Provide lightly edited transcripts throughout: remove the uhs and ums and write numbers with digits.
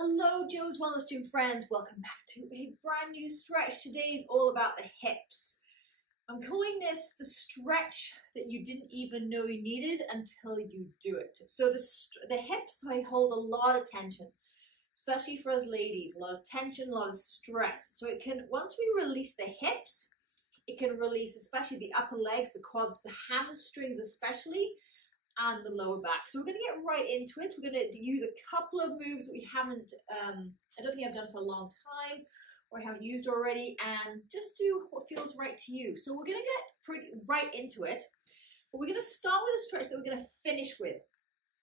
Hello, Joe's Wellness Gym friends. Welcome back to a brand new stretch. Today is all about the hips. I'm calling this the stretch that you didn't even know you needed until you do it. So the hips, I hold a lot of tension, especially for us ladies, a lot of tension, a lot of stress. So it can, once we release the hips, it can release especially the upper legs, the quads, the hamstrings especially, and the lower back. So we're going to get right into it. We're going to use a couple of moves that we haven't, I don't think I've done for a long time, or I haven't used already, and just do what feels right to you. So we're going to get pretty right into it, but we're going to start with a stretch that we're going to finish with.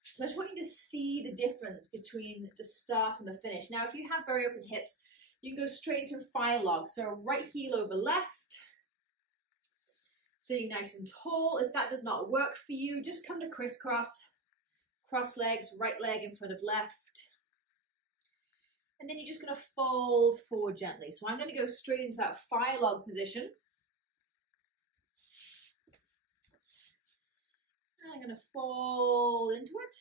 So I just want you to see the difference between the start and the finish. Now, if you have very open hips, you can go straight into a fire log. So right heel over left, sitting nice and tall. If that does not work for you, just come to crisscross, cross legs, right leg in front of left. And then you're just going to fold forward gently. So I'm going to go straight into that fire log position. And I'm going to fold into it.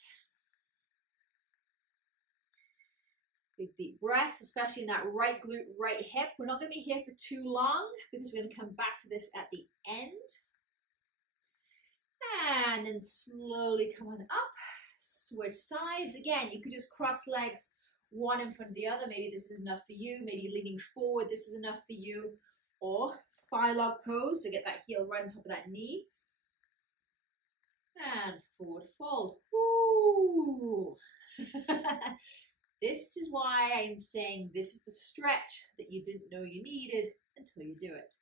Big deep breaths, especially in that right glute, right hip. We're not going to be here for too long because we're going to come back to this at the end. And then slowly come on up, switch sides. Again, you could just cross legs one in front of the other. Maybe this is enough for you. Maybe leaning forward, this is enough for you. Or fire log pose, so get that heel right on top of that knee. And forward fold. Ooh. This is why I'm saying this is the stretch that you didn't know you needed until you do it.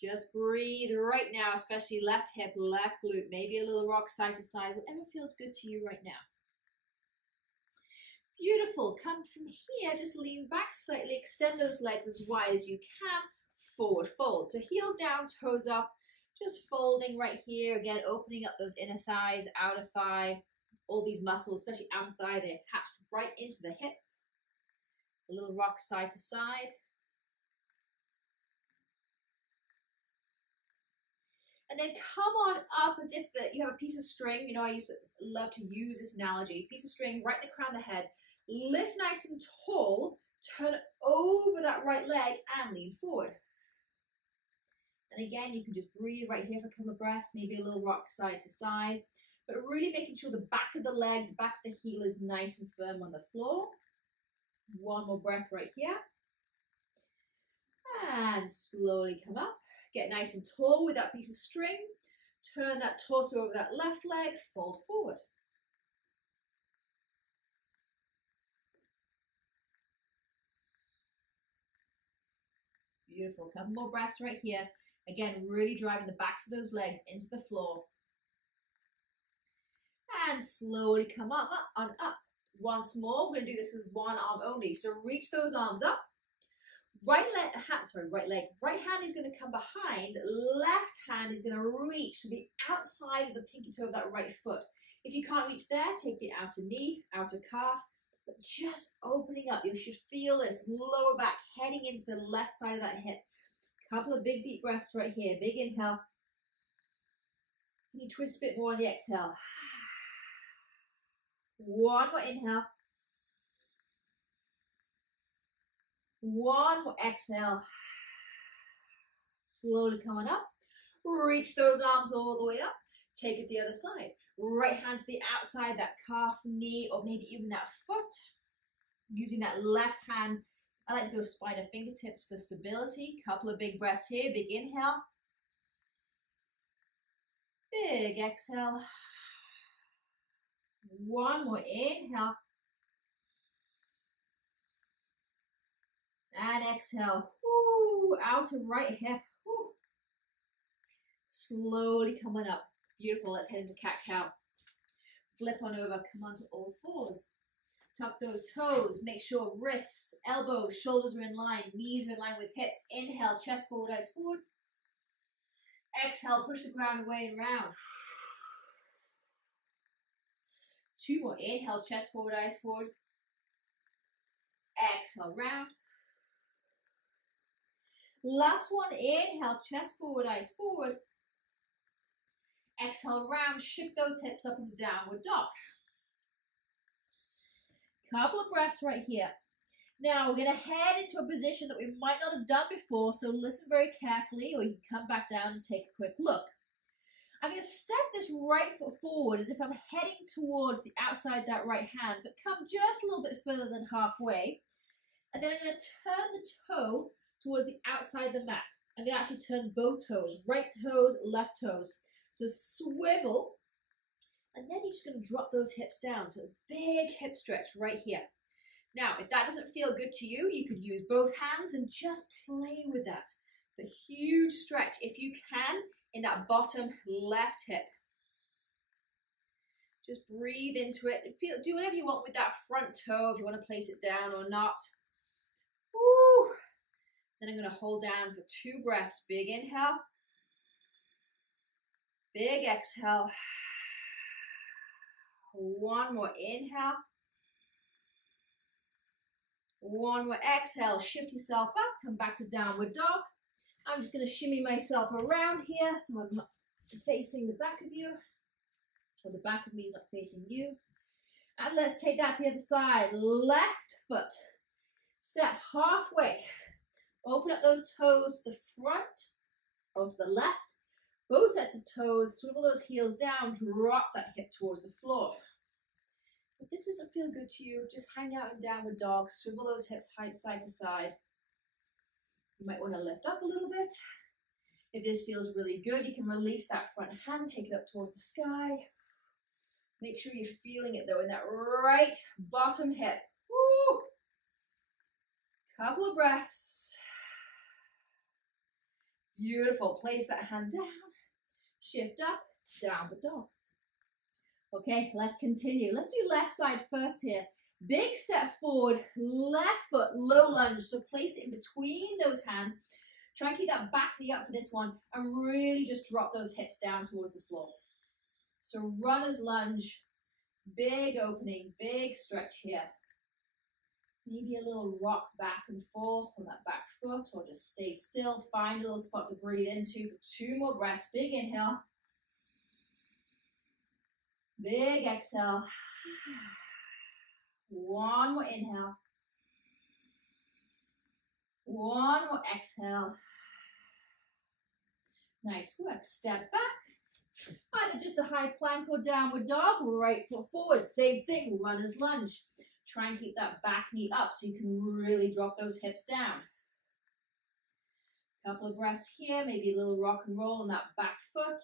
Just breathe right now, especially left hip, left glute, maybe a little rock side to side, whatever feels good to you right now. Beautiful. Come from here, just lean back slightly, extend those legs as wide as you can, forward fold. So heels down, toes up, just folding right here. Again, opening up those inner thighs, outer thigh, all these muscles, especially outer thigh, they're attached right into the hip. A little rock side to side. And then come on up as if you have a piece of string. You know, I used to love to use this analogy. Piece of string right in the crown of the head. Lift nice and tall. Turn over that right leg and lean forward. And again, you can just breathe right here for a couple of breaths. Maybe a little rock side to side. But really making sure the back of the leg, the back of the heel is nice and firm on the floor. One more breath right here. And slowly come up. Get nice and tall with that piece of string. Turn that torso over that left leg. Fold forward. Beautiful. A couple more breaths right here. Again, really driving the backs of those legs into the floor. And slowly come up, up, and up. Once more, we're going to do this with one arm only. So reach those arms up. Right hand is going to come behind. Left hand is going to reach to the outside of the pinky toe of that right foot. If you can't reach there, take the outer knee, outer calf, but just opening up. You should feel this lower back heading into the left side of that hip. Couple of big deep breaths right here. Big inhale. Can you twist a bit more on the exhale? One more inhale. One more exhale. Slowly coming up. Reach those arms all the way up. Take it the other side. Right hand to the outside, that calf, knee, or maybe even that foot. Using that left hand. I like to go spider fingertips for stability. Couple of big breaths here. Big inhale. Big exhale. One more inhale. And exhale. Woo, out to right hip. Woo. Slowly coming up. Beautiful. Let's head into cat-cow. Flip on over. Come on to all fours. Tuck those toes. Make sure wrists, elbows, shoulders are in line. Knees are in line with hips. Inhale, chest forward, eyes forward. Exhale, push the ground away and round. Two more. Inhale, chest forward, eyes forward. Exhale, round. Last one. Inhale, chest forward, eyes forward. Exhale, round. Shift those hips up into downward dog. Couple of breaths right here. Now we're going to head into a position that we might not have done before, so listen very carefully, or you can come back down and take a quick look. I'm going to step this right foot forward as if I'm heading towards the outside of that right hand, but come just a little bit further than halfway. And then I'm going to turn the toe towards the outside of the mat. I'm going to actually turn both toes, right toes, left toes. So swivel, and then you're just going to drop those hips down. So big hip stretch right here. Now, if that doesn't feel good to you, you could use both hands and just play with that. The huge stretch, if you can, in that bottom left hip. Just breathe into it. Do whatever you want with that front toe, if you want to place it down or not. Woo. Then I'm going to hold down for 2 breaths. Big inhale. Big exhale. One more inhale. One more exhale. Shift yourself up. Come back to downward dog. I'm just going to shimmy myself around here so I'm not facing the back of you. So the back of me is not facing you. And let's take that to the other side. Left foot. Step halfway. Open up those toes to the front or to the left. Both sets of toes. Swivel those heels down. Drop that hip towards the floor. If this doesn't feel good to you, just hang out in downward dog. Swivel those hips side to side. You might want to lift up a little bit. If this feels really good, you can release that front hand, take it up towards the sky. Make sure you're feeling it though in that right bottom hip. Woo! Couple of breaths. Beautiful. Place that hand down. Shift up, downward dog. Okay, let's continue. Let's do left side first here. Big step forward, left foot, low lunge. So place it in between those hands. Try and keep that back knee up for this one and really just drop those hips down towards the floor. So runner's lunge, big opening, big stretch here. Maybe a little rock back and forth on that back foot or just stay still. Find a little spot to breathe into for 2 more breaths. Big inhale. Big exhale. One more inhale. One more exhale. Nice work. Step back. Either just a high plank or downward dog. Right foot forward. Same thing. Runner's lunge. Try and keep that back knee up so you can really drop those hips down. Couple of breaths here. Maybe a little rock and roll on that back foot.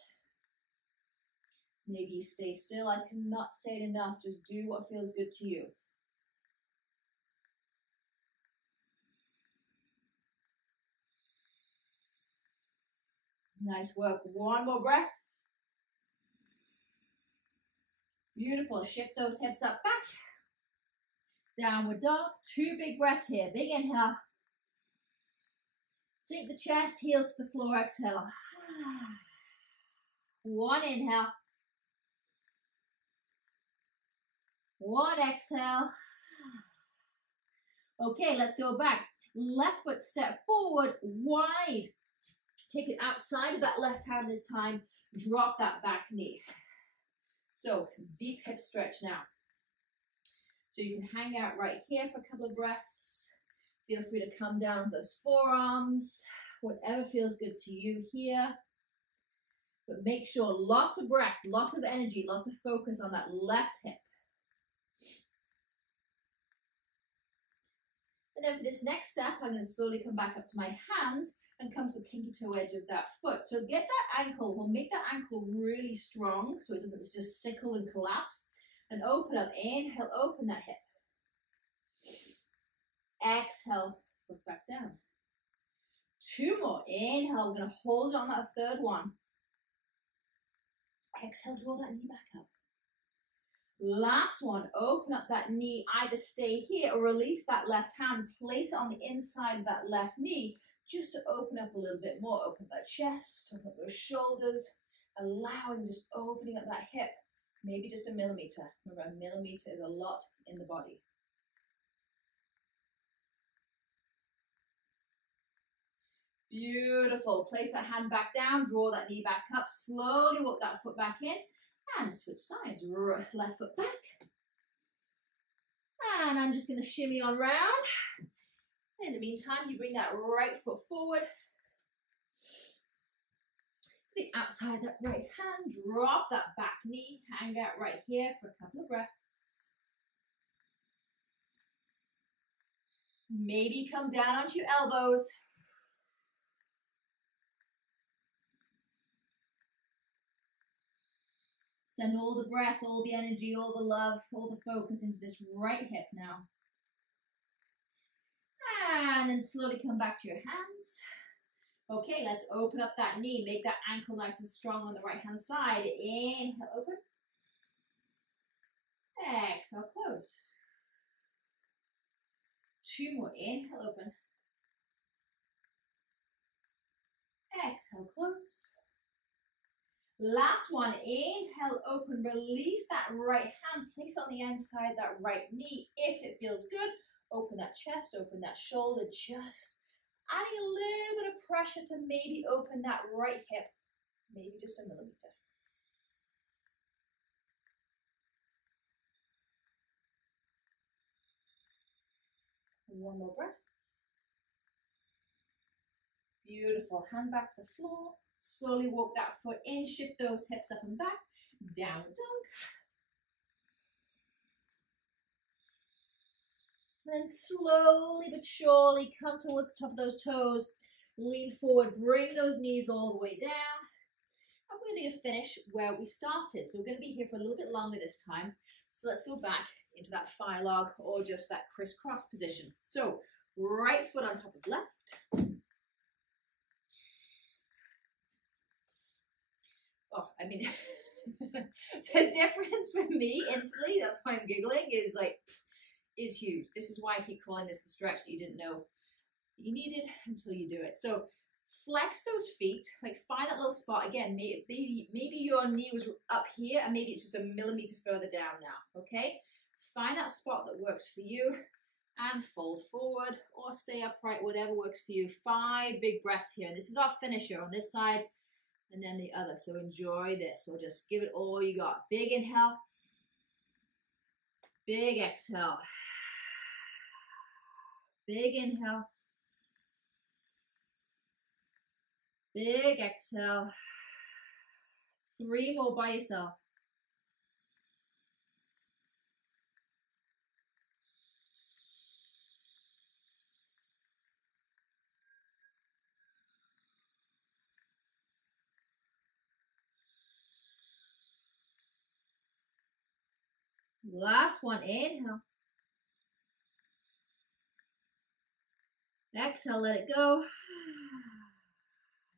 Maybe you stay still. I cannot say it enough. Just do what feels good to you. Nice work. One more breath. Beautiful. Shift those hips up back. Downward dog. 2 big breaths here. Big inhale. Sink the chest, heels to the floor. Exhale. One inhale. One exhale. Okay, let's go back. Left foot step forward, wide. Take it outside of that left hand this time. Drop that back knee. So deep hip stretch now. So you can hang out right here for a couple of breaths. Feel free to come down with those forearms. Whatever feels good to you here. But make sure lots of breath, lots of energy, lots of focus on that left hip. And then for this next step, I'm going to slowly come back up to my hands and come to the pinky toe edge of that foot. So get that ankle, we'll make that ankle really strong so it doesn't just sickle and collapse. And open up, inhale, open that hip. Exhale, look back down. 2 more, inhale, we're going to hold on that third one. Exhale, draw that knee back up. Last one, open up that knee, either stay here or release that left hand, place it on the inside of that left knee, just to open up a little bit more. Open that chest, open up those shoulders, allowing just opening up that hip, maybe just a millimeter. Remember, a millimeter is a lot in the body. Beautiful. Place that hand back down, draw that knee back up, slowly walk that foot back in, and switch sides. Left foot back. And I'm just going to shimmy on round. In the meantime, you bring that right foot forward to the outside of that right hand. Drop that back knee. Hang out right here for a couple of breaths. Maybe come down onto your elbows. Send all the breath, all the energy, all the love, all the focus into this right hip now. And then slowly come back to your hands. Okay, let's open up that knee. Make that ankle nice and strong on the right hand side. Inhale, open. Exhale, close. Two more. Inhale, open. Exhale, close. Last one. Inhale, open. Release that right hand. Place on the inside that right knee. If it feels good, open that chest, open that shoulder. Just adding a little bit of pressure to maybe open that right hip. Maybe just a millimeter. One more breath. Beautiful. Hand back to the floor. Slowly walk that foot in. Shift those hips up and back. Downward dog. And then slowly but surely come towards the top of those toes. Lean forward. Bring those knees all the way down. And we're going to finish where we started. So we're going to be here for a little bit longer this time. So let's go back into that fire log or just that crisscross position. So right foot on top of left. Oh, I mean, the difference for me instantly, that's why I'm giggling, is huge. This is why I keep calling this the stretch that you didn't know you needed until you do it. So flex those feet, like find that little spot. Again, maybe your knee was up here and maybe it's just a millimeter further down now, okay? Find that spot that works for you and fold forward or stay upright, whatever works for you. 5 big breaths here. And this is our finisher on this side and then the other. So enjoy this or just give it all you got. Big inhale, big exhale, big inhale, big exhale. 3 more by yourself. Last one, inhale. Exhale, let it go.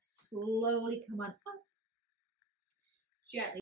Slowly come on up. Gently